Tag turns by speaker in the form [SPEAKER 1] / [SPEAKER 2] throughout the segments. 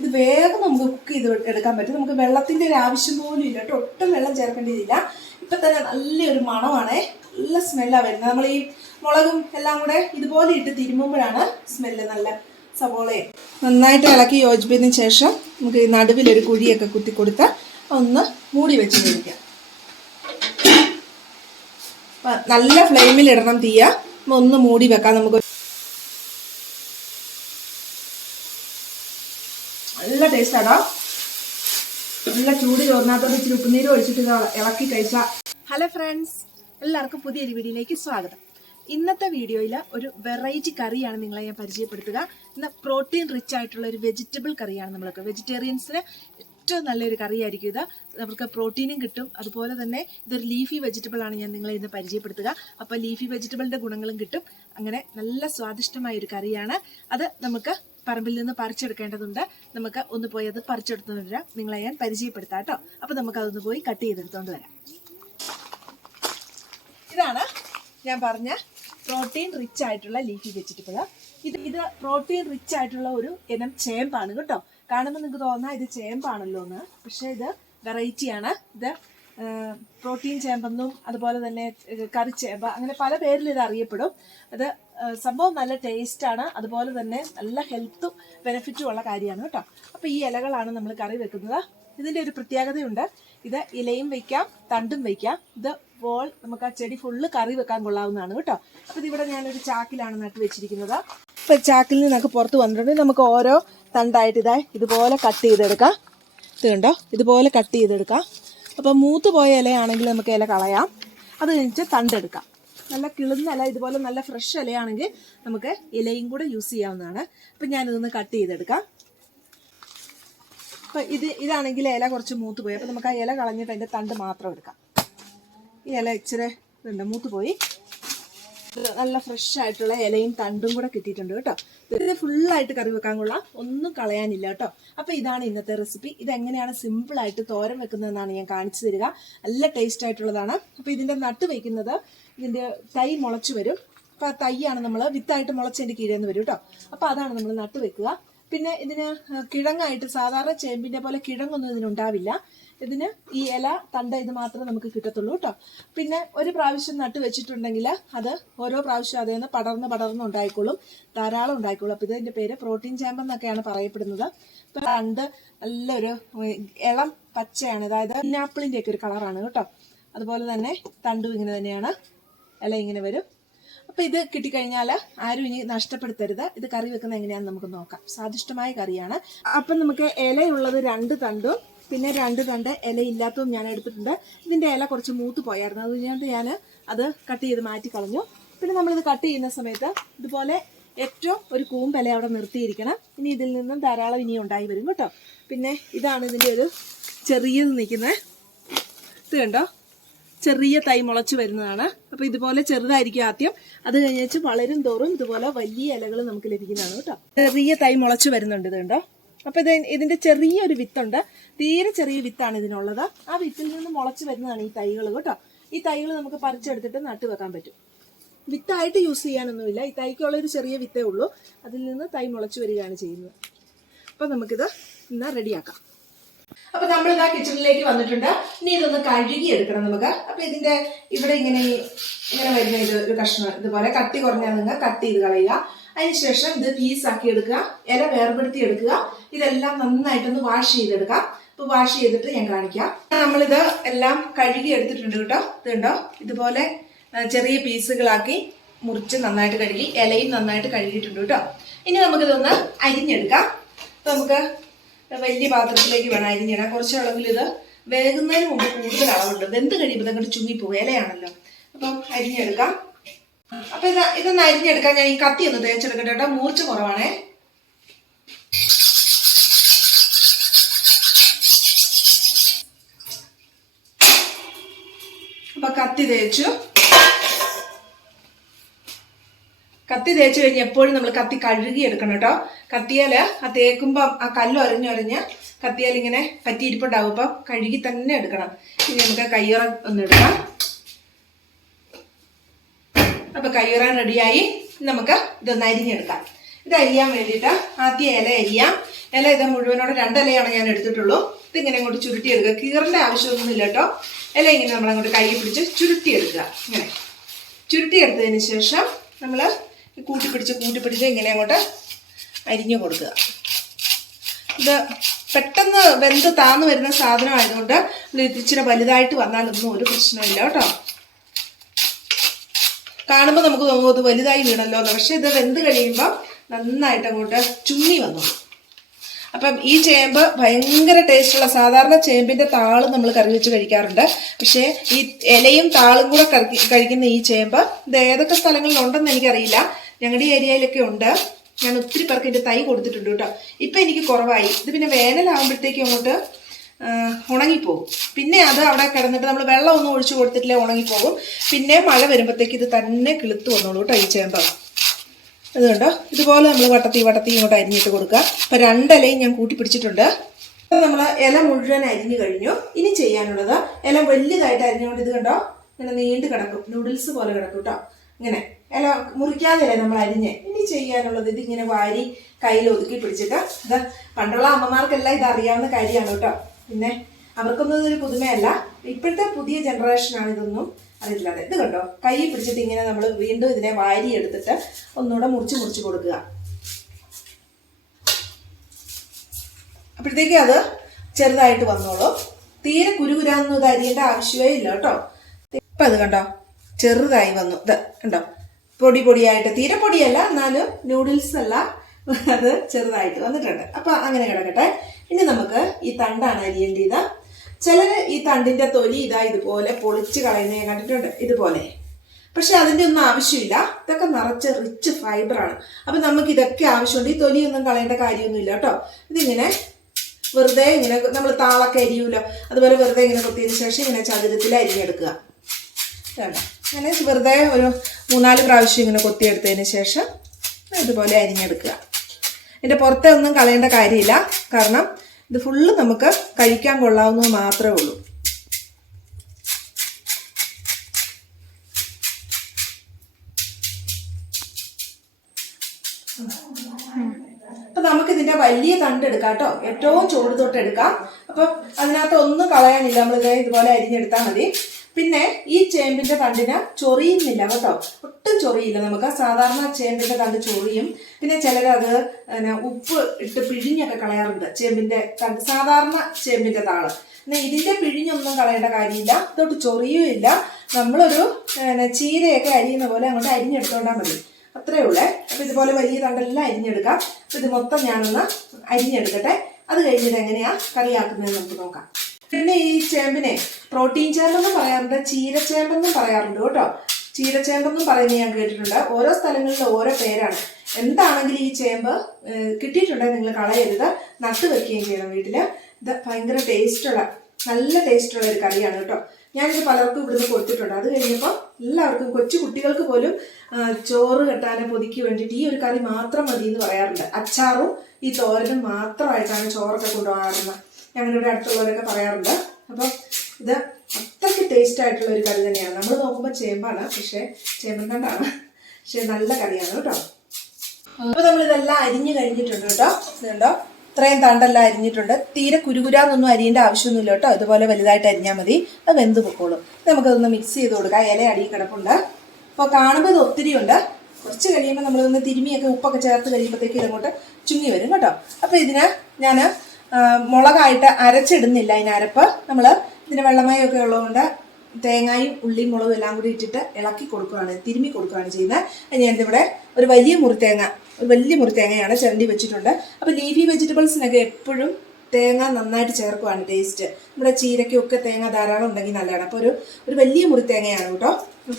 [SPEAKER 1] ഇത് വേഗം നമുക്ക് കുക്ക് ചെയ്ത് എടുക്കാൻ പറ്റും. നമുക്ക് വെള്ളത്തിന്റെ ഒരു ആവശ്യം പോലും ഇല്ല കേട്ടോ. ഒട്ടും വെള്ളം ചേർക്കേണ്ടതില്ല. ഇപ്പം തന്നെ നല്ലൊരു മണമാണേ. നല്ല സ്മെല്ലാണ് വരുന്നത്. നമ്മൾ ഈ മുളകും എല്ലാം കൂടെ ഇതുപോലെ ഇട്ട് തിരുമുമ്പോഴാണ് സ്മെല്ല് നല്ല സവോളയും നന്നായിട്ട് ഇളക്കി യോജിപ്പിച്ചതിന് ശേഷം നമുക്ക് ഈ നടുവിലൊരു കുഴിയൊക്കെ കുത്തി കൊടുത്ത് ഒന്ന് മൂടി വെച്ച് കഴിക്കാം നല്ല ഫ്ലെയിമിൽ ഇടണം തീയ ഒന്ന് മൂടി വെക്കാം. നമുക്ക് നല്ല ടേസ്റ്റ് ആടാ. നല്ല ചൂട് ചോറിനകത്തോട് ഇച്ചിരി ഉപ്പുനീര് ഒഴിച്ചിട്ട് ഇളക്കി കഴിച്ചാൽ ഹലോ ഫ്രണ്ട്സ് എല്ലാവർക്കും പുതിയൊരു വീഡിയോയിലേക്ക് സ്വാഗതം. ഇന്നത്തെ വീഡിയോയിൽ ഒരു വെറൈറ്റി കറിയാണ് നിങ്ങളെ ഞാൻ പരിചയപ്പെടുത്തുക. ഇന്ന് പ്രോട്ടീൻ റിച്ച് ആയിട്ടുള്ള ഒരു വെജിറ്റബിൾ കറിയാണ് നമ്മൾക്ക്. വെജിറ്റേറിയൻസിന് ഏറ്റവും നല്ലൊരു കറിയായിരിക്കും ഇത്. നമുക്ക് പ്രോട്ടീനും കിട്ടും. അതുപോലെ തന്നെ ഇതൊരു ലീഫി വെജിറ്റബിൾ ആണ് ഞാൻ നിങ്ങളെ ഇന്ന് പരിചയപ്പെടുത്തുക. അപ്പോൾ ലീഫി വെജിറ്റബിളിന്റെ ഗുണങ്ങളും കിട്ടും. അങ്ങനെ നല്ല സ്വാദിഷ്ടമായ ഒരു കറിയാണ്. അത് നമുക്ക് പറമ്പിൽ നിന്ന് പറിച്ചെടുക്കേണ്ടതുണ്ട്. നമുക്ക് ഒന്ന് പോയി അത് പറിച്ചെടുത്തുകൊണ്ട് വരാം നിങ്ങളെ ഞാൻ പരിചയപ്പെടുത്താം കേട്ടോ അപ്പോൾ നമുക്ക് അതൊന്ന് പോയി കട്ട് ചെയ്തെടുത്തുകൊണ്ട് വരാം. ഇതാണ് ഞാൻ പറഞ്ഞ പ്രോട്ടീൻ റിച്ച് ആയിട്ടുള്ള ലീഫി വെജിറ്റബിൾ. ഇത് ഇത് പ്രോട്ടീൻ റിച്ച് ആയിട്ടുള്ള ഒരു ഇനം ചേമ്പാണ് കേട്ടോ. കാണുമ്പോൾ നിങ്ങൾക്ക് തോന്നാ ഇത് ചേമ്പാണല്ലോ എന്ന് പക്ഷേ ഇത് വെറൈറ്റിയാണ്. ഇത് പ്രോട്ടീൻ ചേമ്പെന്നും അതുപോലെ തന്നെ കറി കറിച്ചേമ്പ് അങ്ങനെ പല പേരിൽ ഇത് അറിയപ്പെടും. അത് സംഭവം നല്ല ടേസ്റ്റാണ് അതുപോലെ തന്നെ നല്ല ഹെൽത്തും ബെനിഫിറ്റും ഉള്ള കാര്യമാണ് കേട്ടോ. അപ്പോൾ ഈ ഇലകളാണ് നമ്മൾ കറി വെക്കുന്നത്. ഇതിന്റെ ഒരു പ്രത്യേകതയുണ്ട്. ഇത് ഇലയും വയ്ക്കാം തണ്ടും വയ്ക്കാം ഇത് വോൾ നമുക്ക് ആ ചെടി ഫുള്ള് കറി വെക്കാൻ കൊള്ളാവുന്നതാണ് കേട്ടോ. അപ്പോൾ ഇതിവിടെ ഞാനൊരു ചാക്കിലാണ് നട്ട് വെച്ചിരിക്കുന്നത്. ഇപ്പോൾ ചാക്കിൽ നിന്ന് നമുക്ക് പുറത്ത് വന്നിട്ടുണ്ടെങ്കിൽ നമുക്ക് ഓരോ തണ്ടായിട്ട് ഇതാ ഇതുപോലെ കട്ട് ചെയ്തെടുക്കാം. ഇത് കണ്ടോ? ഇതുപോലെ കട്ട് ചെയ്തെടുക്കാം. അപ്പോൾ മൂത്ത് പോയ ഇലയാണെങ്കിൽ നമുക്ക് ഇല കളയാം. അത് കഴിഞ്ഞിട്ട് തണ്ടെടുക്കാം നല്ല കിളുന്ന ഇല ഇതുപോലെ നല്ല ഫ്രഷ് ഇലയാണെങ്കിൽ നമുക്ക് ഇലയും കൂടെ യൂസ് ചെയ്യാവുന്നതാണ്. അപ്പം ഞാനിതൊന്ന് കട്ട് ചെയ്തെടുക്കാം. അപ്പം ഇത് ഇതാണെങ്കിൽ ഇല കുറച്ച് മൂത്ത് പോയി. അപ്പം നമുക്ക് ആ ഇല കളഞ്ഞിട്ട് അതിന്റെ തണ്ട് മാത്രം എടുക്കാം. ഈ ഇല ഇച്ചിരി ഇതുണ്ട് മൂത്ത് പോയി. നല്ല ഫ്രഷ് ആയിട്ടുള്ള ഇലയും തണ്ടും കൂടെ കിട്ടിയിട്ടുണ്ട് കേട്ടോ. ഇത് ഫുള്ളായിട്ട് കറി വെക്കാൻ കൊള്ളാം. ഒന്നും കളയാനില്ല കേട്ടോ. അപ്പോൾ ഇതാണ് ഇന്നത്തെ റെസിപ്പി ഇത് എങ്ങനെയാണ് സിമ്പിളായിട്ട് തോരൻ വെക്കുന്നതെന്നാണ് ഞാൻ കാണിച്ചു തരിക. നല്ല ടേസ്റ്റ് ആയിട്ടുള്ളതാണ്. അപ്പോൾ ഇതിന്റെ നട്ട് വയ്ക്കുന്നത് ഇതിന്റെ തൈ മുളച്ചു വരും. അപ്പോൾ ആ തൈയാണ് നമ്മൾ വിത്തായിട്ട് മുളച്ചതിന്റെ കീഴിൽ വരും കേട്ടോ. അപ്പോൾ അതാണ് നമ്മൾ നട്ട് വെക്കുക. പിന്നെ ഇതിന് കിഴങ്ങായിട്ട് സാധാരണ ചേമ്പിന്റെ പോലെ കിഴങ്ങൊന്നും ഇതിനുണ്ടാവില്ല ഇതിന് ഈ ഇല തണ്ട ഇത് മാത്രമേ നമുക്ക് കിട്ടത്തുള്ളൂ കേട്ടോ പിന്നെ ഒരു പ്രാവശ്യം നട്ട് വെച്ചിട്ടുണ്ടെങ്കിൽ അത് ഓരോ പ്രാവശ്യം അതിൽ നിന്ന് പടർന്ന് പടർന്ന് ഉണ്ടായിക്കോളും. ധാരാളം ഉണ്ടായിക്കോളും. അപ്പോൾ ഇതിന്റെ പേര് പ്രോട്ടീൻ ചാമ്പർ എന്നൊക്കെയാണ് പറയപ്പെടുന്നത്. ഇപ്പം തണ്ട് നല്ലൊരു ഇളം പച്ചയാണ്. അതായത് പിന്നാപ്പിളിന്റെ ഒക്കെ ഒരു കളറാണ് കേട്ടോ. അതുപോലെ തന്നെ തണ്ടും ഇങ്ങനെ തന്നെയാണ്. ഇല ഇങ്ങനെ വരും. അപ്പം ഇത് കിട്ടിക്കഴിഞ്ഞാൽ ആരും ഇനി നഷ്ടപ്പെടുത്തരുത്. ഇത് കറി വെക്കുന്നത് എങ്ങനെയാണെന്ന് നമുക്ക് നോക്കാം. സ്വാദിഷ്ടമായ കറിയാണ്. അപ്പം നമുക്ക് ഇലയുള്ളത് രണ്ട് തണ്ടും പിന്നെ രണ്ട് തണ്ട് ഇലയില്ലാത്തതും ഞാൻ എടുത്തിട്ടുണ്ട്. ഇതിന്റെ ഇല കുറച്ച് മൂത്ത് പോയായിരുന്നു. അതുകൊണ്ട് ഞാൻ അത് കട്ട് ചെയ്ത് മാറ്റി കളഞ്ഞു. പിന്നെ നമ്മളിത് കട്ട് ചെയ്യുന്ന സമയത്ത് ഇതുപോലെ ഏറ്റവും ഒരു കൂമ്പല അവിടെ നിർത്തിയിരിക്കണം. ഇനി ഇതിൽ നിന്നും ധാരാളം ഇനി ഉണ്ടായി വരും കേട്ടോ. പിന്നെ ഇതാണ് ഇതിന്റെ ഒരു ചെറിയത് നിൽക്കുന്നത്. ഇത് കണ്ടോ? ചെറിയ തൈ മുളച്ച് വരുന്നതാണ്. അപ്പോൾ ഇതുപോലെ ചെറുതായിരിക്കും ആദ്യം. അത് കഴിഞ്ഞ് വളരും തോറും ഇതുപോലെ വലിയ ഇലകൾ നമുക്ക് ലഭിക്കുന്നതാണ് കേട്ടോ. ചെറിയ തൈ മുളച്ച് വരുന്നുണ്ട് ഇത് കണ്ടോ? അപ്പോൾ ഇത് ഇതിന്റെ ചെറിയൊരു വിത്തുണ്ട്. തീരെ ചെറിയ വിത്താണ് ഇതിനുള്ളത്. ആ വിത്തിൽ നിന്ന് മുളച്ച് വരുന്നതാണ് ഈ തൈകൾ കേട്ടോ. ഈ തൈകൾ നമുക്ക് പറിച്ചെടുത്തിട്ട് നട്ടു വെക്കാൻ പറ്റും. വിത്തായിട്ട് യൂസ് ചെയ്യാനൊന്നുമില്ല. ഈ തൈക്കുള്ള ഒരു ചെറിയ വിത്തേ ഉള്ളൂ. അതിൽ നിന്ന് തൈ മുളച്ചു വരികയാണ് ചെയ്യുന്നത്. അപ്പോൾ നമുക്കിത് ഇന്ന് റെഡിയാക്കാം. അപ്പൊ നമ്മൾ ഇതാ കിച്ചണിലേക്ക് വന്നിട്ടുണ്ട്. ഇനി ഇതൊന്ന് കഴുകി എടുക്കണം നമുക്ക്. അപ്പൊ ഇതിന്റെ ഇവിടെ ഇങ്ങനെ ഇങ്ങനെ വരുന്ന ഇത് ഒരു കഷ്ണം ഇതുപോലെ കട്ടി കുറഞ്ഞാൽ നിങ്ങൾ കട്ട് ചെയ്ത് കളയുക. അതിനുശേഷം ഇത് പീസ് ആക്കി എടുക്കുക. ഇല വേർപെടുത്തി എടുക്കുക. ഇതെല്ലാം നന്നായിട്ടൊന്ന് വാഷ് ചെയ്തെടുക്കുക. അപ്പൊ വാഷ് ചെയ്തിട്ട് ഞാൻ കാണിക്കാം. നമ്മളിത് എല്ലാം കഴുകി എടുത്തിട്ടുണ്ട് കേട്ടോ. ഇതുണ്ടോ? ഇതുപോലെ ചെറിയ പീസുകളാക്കി മുറിച്ച് നന്നായിട്ട് കഴുകി ഇലയും നന്നായിട്ട് കഴുകിയിട്ടുണ്ട് കേട്ടോ. ഇനി നമുക്കിതൊന്ന് അരിഞ്ഞെടുക്കാം. അപ്പൊ നമുക്ക് വലിയ പാത്രത്തിലേക്ക് വേണം അരിഞ്ഞിടാൻ. കുറച്ച് അളവിൽ ഇത് വേകുന്നതിന് മുമ്പ് കൂടുതൽ അളവുണ്ട്. വെന്ത് കഴിയുമ്പോൾ അങ്ങോട്ട് ചുങ്ങിപ്പോകും ഇലയാണല്ലോ. അപ്പം അരിഞ്ഞെടുക്കാം. അപ്പൊ ഇത് ഇതൊന്ന് അരിഞ്ഞെടുക്കാൻ ഞാൻ ഈ കത്തി ഒന്ന് തേച്ചെടുക്കട്ടെ കേട്ടോ. മൂർച്ച കുറവാണേ. അപ്പൊ കത്തി തേച്ചു. കത്തി തേച്ച് കഴിഞ്ഞ് എപ്പോഴും നമ്മൾ കത്തി കഴുകി എടുക്കണം കേട്ടോ. കത്തിയാൽ ആ തേക്കുമ്പം ആ കല്ല് ഒരഞ്ഞൊരഞ്ഞ് കത്തിയാൽ ഇങ്ങനെ പറ്റിയിരിപ്പുണ്ടാവും. അപ്പം കഴുകി തന്നെ എടുക്കണം. ഇനി നമുക്ക് കയ്യുറ ഒന്ന് എടുക്കാം. അപ്പൊ കയ്യുറാൻ റെഡിയായി. നമുക്ക് ഇതൊന്ന് അരിഞ്ഞെടുക്കാം. ഇത് അരിയാൻ വേണ്ടിയിട്ട് ആദ്യം ഇല അരിയാം. ഇല ഇത് മുഴുവനോടെ രണ്ടിലയാണ് ഞാൻ എടുത്തിട്ടുള്ളൂ. ഇതിങ്ങനെ അങ്ങോട്ട് ചുരുട്ടിയെടുക്കുക. കീറിന്റെ ആവശ്യമൊന്നുമില്ല കേട്ടോ. ഇല ഇങ്ങനെ നമ്മൾ അങ്ങോട്ട് കൈ പിടിച്ച് ചുരുട്ടിയെടുക്കുക. ഇങ്ങനെ. ചുരുട്ടിയെടുത്തതിന് ശേഷം നമ്മൾ കൂട്ടി പിടിച്ച് കൂട്ടി പിടിച്ച് ഇങ്ങനെ അങ്ങോട്ട് അരിഞ്ഞു കൊടുക്കുക. ഇത് പെട്ടെന്ന് വെന്ത് താന്നു വരുന്ന സാധനമായതുകൊണ്ട് ഇത് ഇച്ചിരി വലുതായിട്ട് വന്നാലൊന്നും ഒരു പ്രശ്നമില്ല കേട്ടോ. കാണുമ്പോൾ നമുക്ക് തോന്നും ഇത് വലുതായി വീണല്ലോ എന്ന്. പക്ഷെ ഇത് വെന്ത് കഴിയുമ്പോൾ നന്നായിട്ട് അങ്ങോട്ട് ചുണ്ണി വന്നു. അപ്പം ഈ ചേമ്പ് ഭയങ്കര ടേസ്റ്റുള്ള സാധാരണ ചേമ്പിന്റെ താൾ നമ്മൾ കറി വെച്ച് കഴിക്കാറുണ്ട്. പക്ഷേ ഈ ഇലയും താളും കൂടെ കഴിക്കുന്ന ഈ ചേമ്പ് ഇത് ഏതൊക്കെ സ്ഥലങ്ങളിലുണ്ടെന്ന് എനിക്കറിയില്ല. ഞങ്ങളുടെ ഏരിയയിലൊക്കെ ഉണ്ട്. ഞാൻ ഒത്തിരി പേർക്ക് എന്റെ തൈ കൊടുത്തിട്ടുണ്ട് കേട്ടോ. ഇപ്പം എനിക്ക് കുറവായി. ഇത് പിന്നെ വേനലാകുമ്പോഴത്തേക്കും അങ്ങോട്ട് ഉണങ്ങിപ്പോകും. പിന്നെ അത് അവിടെ കിടന്നിട്ട് നമ്മൾ വെള്ളം ഒന്നും ഒഴിച്ചു കൊടുത്തിട്ടില്ല ഉണങ്ങിപ്പോകും. പിന്നെ മഴ വരുമ്പോഴത്തേക്ക് ഇത് തന്നെ കിളുത്ത് വന്നോളൂ കേട്ടോ ഈ ചേമ്പ്. അതുകൊണ്ടോ ഇതുപോലെ നമ്മൾ വട്ടത്തി വട്ടത്തി ഇങ്ങോട്ട് അരിഞ്ഞിട്ട് കൊടുക്കുക. അപ്പം രണ്ടിലയും ഞാൻ കൂട്ടി പിടിച്ചിട്ടുണ്ട്. നമ്മൾ ഇല മുഴുവൻ അരിഞ്ഞു കഴിഞ്ഞു. ഇനി ചെയ്യാനുള്ളത് ഇല വലിയതായിട്ട് അരിഞ്ഞുകൊണ്ട് ഇത് കണ്ടോ? ഇങ്ങനെ നീണ്ട് കിടക്കും. നൂഡിൽസ് പോലെ കിടക്കും കേട്ടോ ഇങ്ങനെ. ഇല മുറിക്കാതെയല്ലേ നമ്മൾ അരിഞ്ഞ്. ഇനി ചെയ്യാനുള്ളത് ഇതിങ്ങനെ വാരി കയ്യിൽ ഒതുക്കി പിടിച്ചിട്ട്. ഇത് പണ്ടുള്ള അമ്മമാർക്കെല്ലാം ഇത് അറിയാവുന്ന കാര്യമാണ് കേട്ടോ പിന്നെ അവർക്കൊന്നും ഇതൊരു പുതുമയല്ല. ഇപ്പോഴത്തെ പുതിയ ജനറേഷനാണ് ഇതൊന്നും അറിയില്ലാതെ ഇത് കണ്ടോ? കൈ പിടിച്ചിട്ട് ഇങ്ങനെ നമ്മൾ വീണ്ടും ഇതിനെ വാരി എടുത്തിട്ട് ഒന്നുകൂടെ മുറിച്ച് മുറിച്ച് കൊടുക്കുക. അപ്പോഴത്തേക്ക് അത് ചെറുതായിട്ട് വന്നോളൂ. തീരെ കുരുകുരാന്ന് ഇത് അരിയേണ്ട ആവശ്യമേ ഇല്ല കേട്ടോ. ഇപ്പം അത് കണ്ടോ? ചെറുതായി വന്നു. ഇത് കണ്ടോ? പൊടി പൊടിയായിട്ട്. തീരെ പൊടിയല്ല എന്നാലും നൂഡിൽസ് അല്ല. അത് ചെറുതായിട്ട് വന്നിട്ടുണ്ട്. അപ്പം അങ്ങനെ കിടക്കട്ടെ. ഇനി നമുക്ക് ഈ തണ്ടാണ് അരിയേണ്ടത്. ചിലർ ഈ തണ്ടിന്റെ തൊലി ഇതാ ഇതുപോലെ പൊളിച്ച് കളയുന്ന ഞാൻ കണ്ടിട്ടുണ്ട്. ഇതുപോലെ. പക്ഷെ അതിന്റെ ഒന്നും ആവശ്യമില്ല. ഇതൊക്കെ നിറച്ച് റിച്ച് ഫൈബറാണ് അപ്പം നമുക്ക് ഇതൊക്കെ ആവശ്യമുണ്ട്. ഈ തൊലിയൊന്നും കളയേണ്ട കാര്യമൊന്നുമില്ല കേട്ടോ. ഇതിങ്ങനെ വെറുതെ ഇങ്ങനെ നമ്മൾ താളൊക്കെ അരിയൂലോ? അതുപോലെ വെറുതെ ഇങ്ങനെ കൊത്തിയതിന് ശേഷം ഇങ്ങനെ ചതുരത്തിൽ അരിഞ്ഞെടുക്കുക. അങ്ങനെ വെറുതെ ഒരു മൂന്നാൽ പ്രാവശ്യം ഇങ്ങനെ കൊത്തിയെടുത്തതിന് ശേഷം ഇതുപോലെ അരിഞ്ഞെടുക്കുക. ഇതിന്റെ പുറത്തെ ഒന്നും കളയേണ്ട കാര്യമില്ല. കാരണം ഇത് ഫുള്ള് നമുക്ക് കഴിക്കാൻ കൊള്ളാവുന്നത് മാത്രമേ ഉള്ളൂ. അപ്പൊ നമുക്ക് ഇതിന്റെ വലിയ തണ്ട് എടുക്കാം കേട്ടോ. ഏറ്റവും ചൂട് തൊട്ട് എടുക്കാം. അപ്പൊ അതിനകത്ത് ഒന്നും കളയാനില്ല. നമ്മൾ ഇതേ ഇതുപോലെ അരിഞ്ഞെടുത്താൽ മതി. പിന്നെ ഈ ചേമ്പിന്റെ തണ്ടിന് ചൊറിയുന്നില്ല കേട്ടോ. ഒട്ടും ചൊറിയില്ല. നമുക്ക് സാധാരണ ചേമ്പിന്റെ തണ്ട് ചൊറിയും. പിന്നെ ചിലരത് പിന്നെ ഉപ്പ് ഇട്ട് പിഴിഞ്ഞൊക്കെ കളയാറുണ്ട് ചേമ്പിന്റെ തണ്ട് സാധാരണ ചേമ്പിന്റെ താൾ. എന്നാൽ ഇതിന്റെ പിഴിഞ്ഞൊന്നും കളയേണ്ട കാര്യമില്ല. ഇതൊട്ട് ചൊറിയുമില്ല നമ്മളൊരു പിന്നെ ചീരയൊക്കെ അരിയുന്ന പോലെ അങ്ങോട്ട് അരിഞ്ഞെടുത്തോണ്ടാൽ മതി. അത്രേ ഉള്ളേ. അപ്പൊ ഇതുപോലെ വലിയ തണ്ടെല്ലാം അരിഞ്ഞെടുക്കാം. അപ്പൊ ഇത് മൊത്തം ഞാനൊന്ന് അരിഞ്ഞെടുക്കട്ടെ. അത് കഴിഞ്ഞിട്ട് എങ്ങനെയാ കറിയാക്കുന്നത് നമുക്ക് നോക്കാം. പിന്നെ ഈ ചേമ്പിനെ പ്രോട്ടീൻ ചേമ്പെന്നും പറയാറുണ്ട് ചീരച്ചേമ്പെന്നും പറയാറുണ്ട് കേട്ടോ. ചീരച്ചേമ്പെന്നും പറയുന്നത് ഞാൻ കേട്ടിട്ടുണ്ട്. ഓരോ സ്ഥലങ്ങളിലും ഓരോ പേരാണ്. എന്താണെങ്കിലും ഈ ചേമ്പ് കിട്ടിയിട്ടുണ്ടെങ്കിൽ നിങ്ങൾ കളയരുത്. നട്ട് വെക്കുകയും ചെയ്യണം വീട്ടിൽ ഇത് ഭയങ്കര ടേസ്റ്റുള്ള നല്ല ടേസ്റ്റുള്ള ഒരു കറിയാണ് കേട്ടോ. ഞാനിത് പലർക്കും ഇവിടുന്ന് കൊടുത്തിട്ടുണ്ട്. അത് കഴിഞ്ഞപ്പോൾ എല്ലാവർക്കും കൊച്ചു കുട്ടികൾക്ക് പോലും ചോറ് കെട്ടാനും പൊതിക്ക് വേണ്ടിയിട്ട് ഈ ഒരു കറി മാത്രം മതി എന്ന് പറയാറുണ്ട്. അച്ചാറും ഈ തോരനും മാത്രമായിട്ടാണ് ചോറൊക്കെ കൊണ്ടുപോകാറുള്ളത്. ഞങ്ങളുടെ ഇവിടെ അടുത്തുള്ളവരൊക്കെ പറയാറുണ്ട്. അപ്പം ഇത് അത്രയ്ക്ക് ടേസ്റ്റ് ആയിട്ടുള്ള ഒരു കറി തന്നെയാണ്. നമ്മൾ നോക്കുമ്പോൾ ചേമ്പാണ് പക്ഷേ ചേമ്പൻ തണ്ടാണ് പക്ഷേ നല്ല കറിയാണ് കേട്ടോ. അപ്പോൾ നമ്മൾ ഇതെല്ലാം അരിഞ്ഞു കഴിഞ്ഞിട്ടുണ്ട് കേട്ടോ. ഇതുണ്ടോ ഇത്രയും തണ്ടെല്ലാം അരിഞ്ഞിട്ടുണ്ട്. തീരെ കുരുകുരാന്നൊന്നും അരിയേണ്ട ആവശ്യമൊന്നുമില്ല കേട്ടോ. ഇതുപോലെ വലുതായിട്ട് അരിഞ്ഞാൽ മതി. അത് വെന്ത് പൊക്കോളും. നമുക്കതൊന്ന് മിക്സ് ചെയ്ത് കൊടുക്കാം ഇല അടിയിൽ കിടപ്പുണ്ട്. അപ്പോൾ കാണുമ്പോൾ ഇത് ഒത്തിരി ഉണ്ട്. കുറച്ച് കഴിയുമ്പോൾ നമ്മളിതൊന്ന് തിരുമിയൊക്കെ ഉപ്പൊക്കെ ചേർത്ത് കഴിയുമ്പോഴത്തേക്ക് ഇതങ്ങോട്ട് ചുങ്ങി വരും കേട്ടോ. അപ്പോൾ ഇതിന് ഞാൻ മുളകായിട്ട് അരച്ചിടുന്നില്ല അതിനരപ്പ് നമ്മൾ ഇതിന് വെള്ളമയമൊക്കെ ഉള്ളതുകൊണ്ട് തേങ്ങയും ഉള്ളിയും മുളകും എല്ലാം കൂടി ഇട്ടിട്ട് ഇളക്കി കൊടുക്കുകയാണ് തിരുമ്മി കൊടുക്കുകയാണ് ചെയ്യുന്നത്. ഞാനിതിവിടെ ഒരു വലിയ മുറി തേങ്ങ ഒരു വലിയ മുറി തേങ്ങയാണ് ചിരണ്ടി വെച്ചിട്ടുണ്ട്. അപ്പോൾ ലീഫി വെജിറ്റബിൾസിനൊക്കെ എപ്പോഴും തേങ്ങ നന്നായിട്ട് ചേർക്കുവാണ് ടേസ്റ്റ് നമ്മുടെ ചീരയ്ക്കൊക്കെ തേങ്ങ ധാരാളം ഉണ്ടെങ്കിൽ നല്ലതാണ്. അപ്പോൾ ഒരു ഒരു വലിയ മുറി തേങ്ങയാണ് കേട്ടോ.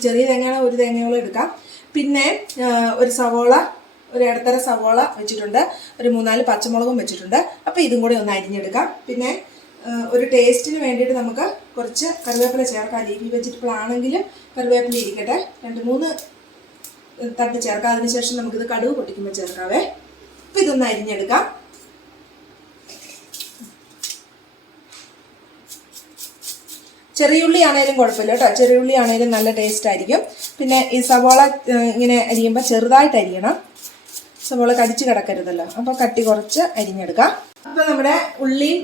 [SPEAKER 1] ചെറിയ തേങ്ങയാണ് ഒരു തേങ്ങയോളം എടുക്കാം. പിന്നെ ഒരു സവോള ഒരു ഇടത്തര സവോള വെച്ചിട്ടുണ്ട് ഒരു മൂന്നാൽ പച്ചമുളകും വെച്ചിട്ടുണ്ട്. അപ്പോൾ ഇതും കൂടി ഒന്ന് അരിഞ്ഞെടുക്കാം. പിന്നെ ഒരു ടേസ്റ്റിന് വേണ്ടിയിട്ട് നമുക്ക് കുറച്ച് കറിവേപ്പില ചേർക്കാം. ലീഫി വെജിറ്റബിൾ ആണെങ്കിൽ കറിവേപ്പില ഇരിക്കട്ടെ. രണ്ട് മൂന്ന് തട്ട് ചേർക്കാം. അതിനുശേഷം നമുക്കിത് കടുവ് പൊട്ടിക്കുമ്പോൾ ചേർക്കാവേ. അപ്പം ഇതൊന്ന് അരിഞ്ഞെടുക്കാം. ചെറിയുള്ളി ആണേലും കുഴപ്പമില്ല കേട്ടോ. ചെറിയുള്ളി ആണേലും നല്ല ടേസ്റ്റ് ആയിരിക്കും. പിന്നെ ഈ സവോള ഇങ്ങനെ അരിയുമ്പോൾ ചെറുതായിട്ട് അരിയണം. സവോള കടിച്ചു കിടക്കരുതല്ലോ. അപ്പോൾ കട്ടി കുറച്ച് അരിഞ്ഞെടുക്കാം. അപ്പൊ നമ്മുടെ ഉള്ളിയും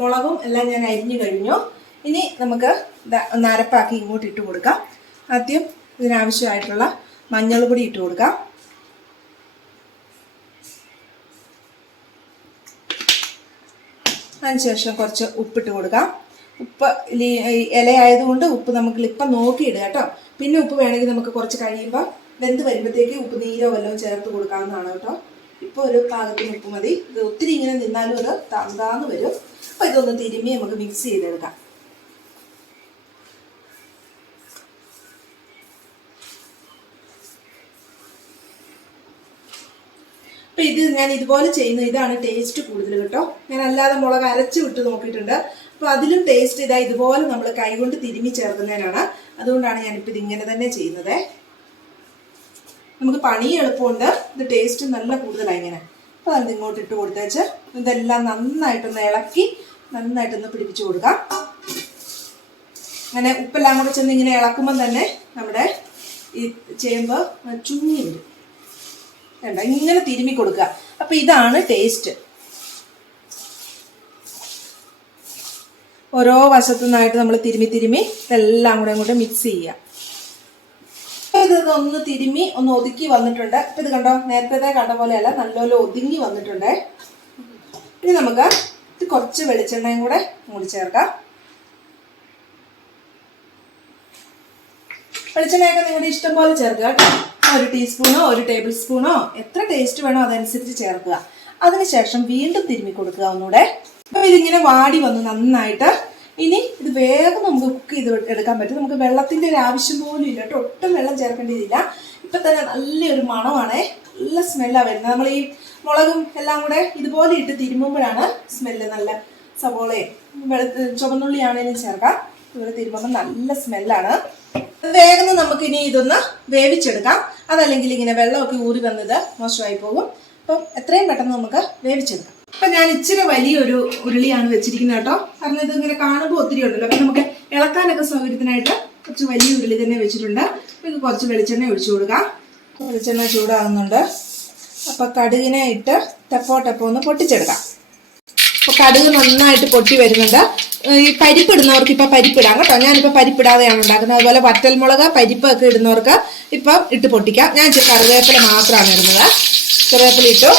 [SPEAKER 1] മുളകും എല്ലാം ഞാൻ അരിഞ്ഞു കഴിഞ്ഞു. ഇനി നമുക്ക് നരപ്പാക്കി ഇങ്ങോട്ട് ഇട്ട് കൊടുക്കാം. ആദ്യം ഇതിനാവശ്യമായിട്ടുള്ള മഞ്ഞൾ പൊടി ഇട്ട് കൊടുക്കാം. അതിനുശേഷം കുറച്ച് ഉപ്പിട്ട് കൊടുക്കാം. ഉപ്പ് ഇലയായതുകൊണ്ട് ഉപ്പ് നമുക്ക് ഇപ്പം നോക്കിയിടുക കേട്ടോ. പിന്നെ ഉപ്പ് വേണമെങ്കിൽ നമുക്ക് കുറച്ച് കഴിയുമ്പോൾ വെന്ത് വരുമ്പോഴത്തേക്ക് ഉപ്പ് നീരോ വല്ലതും ചേർത്ത് കൊടുക്കാവുന്നതാണ് കേട്ടോ. ഇപ്പോൾ ഒരു പാകത്തിന് ഉപ്പ് മതി. ഇത് ഒത്തിരി ഇങ്ങനെ നിന്നാലും അത് താന്താന്ന് വരും. അപ്പോൾ ഇതൊന്ന് തിരുമ്മി നമുക്ക് മിക്സ് ചെയ്തെടുക്കാം. അപ്പൊ ഇത് ഞാൻ ഇതുപോലെ ചെയ്യുന്ന ഇതാണ് ടേസ്റ്റ് കൂടുതൽ കേട്ടോ. ഞാൻ അല്ലാതെ മുളക് അരച്ച് വിട്ട് നോക്കിയിട്ടുണ്ട്. അപ്പൊ അതിലും ടേസ്റ്റ് ഇതാ ഇതുപോലെ നമ്മൾ കൈകൊണ്ട് തിരുമ്മി ചേർക്കുന്നതിനാണ്. അതുകൊണ്ടാണ് ഞാനിപ്പോൾ ഇതിങ്ങനെ തന്നെ ചെയ്യുന്നത്. നമുക്ക് പണി എളുപ്പമുണ്ട്. ഇത് ടേസ്റ്റ് നല്ല കൂടുതലാണ് ഇങ്ങനെ. അപ്പോൾ അത് ഇങ്ങോട്ട് ഇട്ട് കൊടുത്തേച്ച് ഇതെല്ലാം നന്നായിട്ടൊന്ന് ഇളക്കി നന്നായിട്ടൊന്ന് പിടിപ്പിച്ചു കൊടുക്കാം. അങ്ങനെ ഉപ്പെല്ലാം കൂടെ ചെന്ന് ഇങ്ങനെ ഇളക്കുമ്പം തന്നെ നമ്മുടെ ഈ ചേമ്പ് ചുങ്ങി വരും. വേണ്ട ഇങ്ങനെ തിരുമ്മി കൊടുക്കുക. അപ്പൊ ഇതാണ് ടേസ്റ്റ് ഓരോ വശത്തു നിന്നായിട്ട് നമ്മൾ തിരുമ്മി തിരുമ്മി ഇതെല്ലാം കൂടെ അങ്ങോട്ട് മിക്സ് ചെയ്യുക. ഇത് ഒന്ന് തിരുമ്മി ഒന്ന് ഒതുക്കി വന്നിട്ടുണ്ട്. ഇപ്പൊ ഇത് കണ്ടോ? നേരത്തെ കണ്ട പോലെയല്ല നല്ലപോലെ ഒതുങ്ങി വന്നിട്ടുണ്ട്. ഇനി നമുക്ക് ഇത് കുറച്ച് വെളിച്ചെണ്ണയും കൂടെ മൂടി ചേർക്കാം. വെളിച്ചെണ്ണയൊക്കെ നിങ്ങളുടെ ഇഷ്ടം പോലെ ചേർക്കുക ഒരു ടീസ്പൂണോ ഒരു ടേബിൾ സ്പൂണോ എത്ര ടേസ്റ്റ് വേണോ അതനുസരിച്ച് ചേർക്കുക. അതിനുശേഷം വീണ്ടും തിരുമ്മി കൊടുക്കുക ഒന്നുകൂടെ. അപ്പൊ ഇതിങ്ങനെ വാടി വന്ന് നന്നായിട്ട് ഇനി ഇത് വേഗം നമുക്ക് കുക്ക് ചെയ്ത് എടുക്കാൻ പറ്റും. നമുക്ക് വെള്ളത്തിന്റെ ഒരു ആവശ്യം പോലും ഇല്ല കേട്ടോ. ഒട്ടും വെള്ളം ചേർക്കേണ്ടതില്ല. ഇപ്പം തന്നെ നല്ലൊരു മണമാണേ. നല്ല സ്മെല്ലാണ് വരുന്നത്. നമ്മൾ ഈ മുളകും എല്ലാം കൂടെ ഇതുപോലെ ഇട്ട് തിരുമ്പുമ്പോഴാണ് സ്മെല്ല് നല്ല സവോളയും ചുവന്നുള്ളിയാണേലും ചേർക്കാം. ഇതുപോലെ തിരുമ്പുമ്പോൾ നല്ല സ്മെല്ലാണ് വേഗം നമുക്ക് ഇനി ഇതൊന്ന് വേവിച്ചെടുക്കാം. അതല്ലെങ്കിൽ ഇങ്ങനെ വെള്ളമൊക്കെ ഊറി വന്നത് മോശമായി പോകും. അപ്പം എത്രയും പെട്ടെന്ന് നമുക്ക് വേവിച്ചെടുക്കാം. അപ്പം ഞാൻ ഇച്ചിരി വലിയൊരു ഉരുളിയാണ് വെച്ചിരിക്കുന്നത് കേട്ടോ. കാരണം ഇത് ഇങ്ങനെ കാണുമ്പോൾ ഒത്തിരി ഉണ്ടല്ലോ. അപ്പം നമുക്ക് ഇളക്കാനൊക്കെ സൗകര്യത്തിനായിട്ട് കുറച്ച് വലിയ ഉരുളി തന്നെ വെച്ചിട്ടുണ്ട്. ഇത് കുറച്ച് വെളിച്ചെണ്ണ ഒഴിച്ചു കൊടുക്കാം. വെളിച്ചെണ്ണ ചൂടാകുന്നുണ്ട്. അപ്പോൾ കടുകിനെ ഇട്ട് ടെപ്പോ ടെപ്പോ ഒന്ന് പൊട്ടിച്ചെടുക്കാം. അപ്പൊ കടുക് നന്നായിട്ട് പൊട്ടി വരുന്നുണ്ട്. ഈ പരിപ്പ് ഇടുന്നവർക്ക് ഇപ്പൊ പരിപ്പിടാം കേട്ടോ. ഞാനിപ്പോ പരിപ്പിടാതെയാണ് ഉണ്ടാക്കുന്നത്. അതുപോലെ വറ്റൽമുളക് പരിപ്പ് ഒക്കെ ഇടുന്നവർക്ക് ഇപ്പൊ ഇട്ട് പൊട്ടിക്കാം. ഞാൻ കറിവേപ്പില മാത്രമാണ് ഇടുന്നത്. കറിവേപ്പില ഇട്ടു.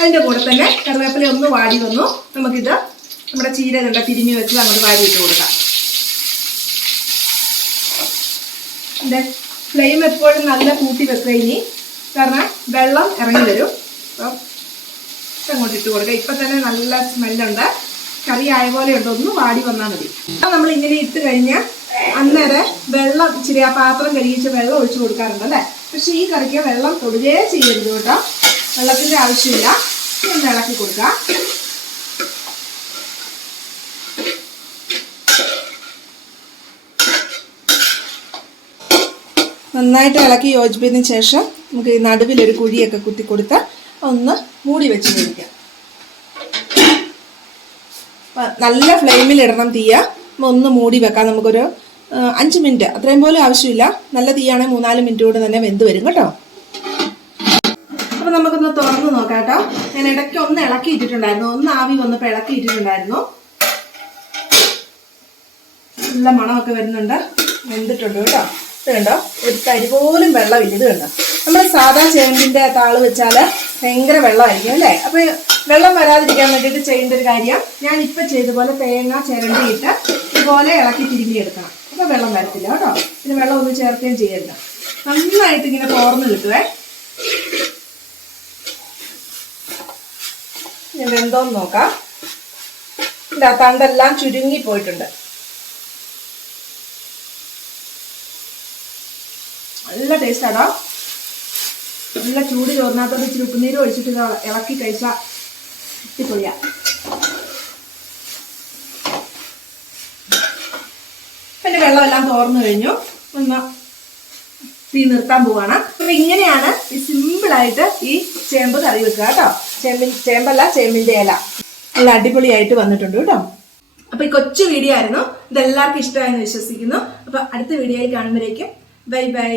[SPEAKER 1] അതിന്റെ കൂടെ തന്നെ കറിവേപ്പില ഒന്ന് വാടി വന്നു. നമുക്കിത് നമ്മുടെ ചീര കണ്ട തിരിഞ്ഞു വെച്ച് അങ്ങോട്ട് വാരിയിട്ട് കൊടുക്കാം. ഇതിന്റെ ഫ്ലെയിം എപ്പോഴും നല്ല കൂട്ടി വെക്കുക ഇനി. കാരണം വെള്ളം ഇറങ്ങി വരും. അപ്പം അങ്ങോട്ട് ഇട്ട് കൊടുക്കുക ഇപ്പം തന്നെ നല്ല സ്മെല്ലുണ്ട്. കറി ആയ പോലെ ഉണ്ട്. ഒന്ന് വാടി വന്നാൽ മതി. അപ്പം നമ്മൾ ഇങ്ങനെ ഇട്ട് കഴിഞ്ഞാൽ അന്നേരം വെള്ളം ഇച്ചിരി ആ പാത്രം കഴുകിച്ച് വെള്ളം ഒഴിച്ചു കൊടുക്കാറുണ്ട് അല്ലേ? പക്ഷെ ഈ കറിക്ക് വെള്ളം തൊടുകയേ ചെയ്യരുത് കേട്ടോ. വെള്ളത്തിന്റെ ആവശ്യമില്ല. ഒന്ന് ഇളക്കി കൊടുക്കുക. നന്നായിട്ട് ഇളക്കി യോജിപ്പിന് ശേഷം നമുക്ക് ഈ നടുവിലൊരു കുഴിയൊക്കെ കുത്തി കൊടുത്ത് ഒന്ന് മൂടി വെച്ച് കഴിക്കാം നല്ല ഫ്ലെയിമിൽ ഇടണം തീയ ഒന്ന് മൂടി വെക്കാം. നമുക്കൊരു അഞ്ച് മിനിറ്റ്. അത്രയും പോലും ആവശ്യമില്ല. നല്ല തീയാണെങ്കിൽ മൂന്നാൽ മിനിറ്റ് കൂടെ തന്നെ വെന്ത് വരും കേട്ടോ. അപ്പൊ നമുക്കൊന്ന് തുറന്ന് നോക്കാം കേട്ടോ ഞാൻ ഇടയ്ക്ക് ഒന്ന് ഇളക്കി ഇട്ടിട്ടുണ്ടായിരുന്നു. ഒന്ന് ആവി വന്നപ്പോൾ ഇളക്കി ഇട്ടിട്ടുണ്ടായിരുന്നു. നല്ല മണമൊക്കെ വരുന്നുണ്ട്. വെന്തിട്ടുണ്ട് കേട്ടോ. ഉണ്ടോ ഒരു തരി പോലും വെള്ളമില്ല. ഇത് കണ്ടോ? നമ്മൾ സാധാ ചേമ്പിന്റെ താൾ വെച്ചാൽ ഭയങ്കര വെള്ളമായിരിക്കും അല്ലേ? അപ്പൊ വെള്ളം വരാതിരിക്കാൻ വേണ്ടിയിട്ട് ചെയ്യേണ്ട ഒരു കാര്യം ഞാൻ ഇപ്പൊ ചെയ്ത പോലെ തേങ്ങ ചിരണ്ടിയിട്ട് ഇതുപോലെ ഇളക്കി തിരുമ്മി എടുക്കണം. അപ്പൊ വെള്ളം വരത്തില്ല കേട്ടോ. പിന്നെ വെള്ളം ഒന്നും ചേർക്കുകയും ചെയ്യരുത്. നന്നായിട്ട് ഇങ്ങനെ തോർന്ന് കിട്ടുവേ. ഞാൻ വെന്തോന്ന് നോക്കാം. ഇതാ തണ്ടെല്ലാം ചുരുങ്ങി പോയിട്ടുണ്ട്. നല്ല ടേസ്റ്റാടാ നല്ല ചൂട് ചോറിനകത്തോട് ഇച്ചിരി ഉപ്പുനീര് ഒഴിച്ചിട്ട് ഇളക്കി കഴിച്ചാൽ അടിപൊളിയാ. പിന്നെ വെള്ളമെല്ലാം തോർന്നു കഴിഞ്ഞു. ഒന്ന് തീ നിർത്താൻ പോവാണ്. അപ്പൊ ഇങ്ങനെയാണ് ഈ സിമ്പിൾ ആയിട്ട് ഈ ചേമ്പ് കറി വെക്കുക കേട്ടോ. ചേമ്പിൻ ചേമ്പല്ല ചേമ്പിന്റെ ഇല. നല്ല അടിപൊളിയായിട്ട് വന്നിട്ടുണ്ട് കേട്ടോ. അപ്പൊ ഈ കൊച്ചു വീഡിയോ ആയിരുന്നു. ഇതെല്ലാവർക്കും ഇഷ്ടമായെന്ന് വിശ്വസിക്കുന്നു. അപ്പൊ അടുത്ത വീഡിയോയിൽ കാണുമ്പോഴേക്കും. Bye bye.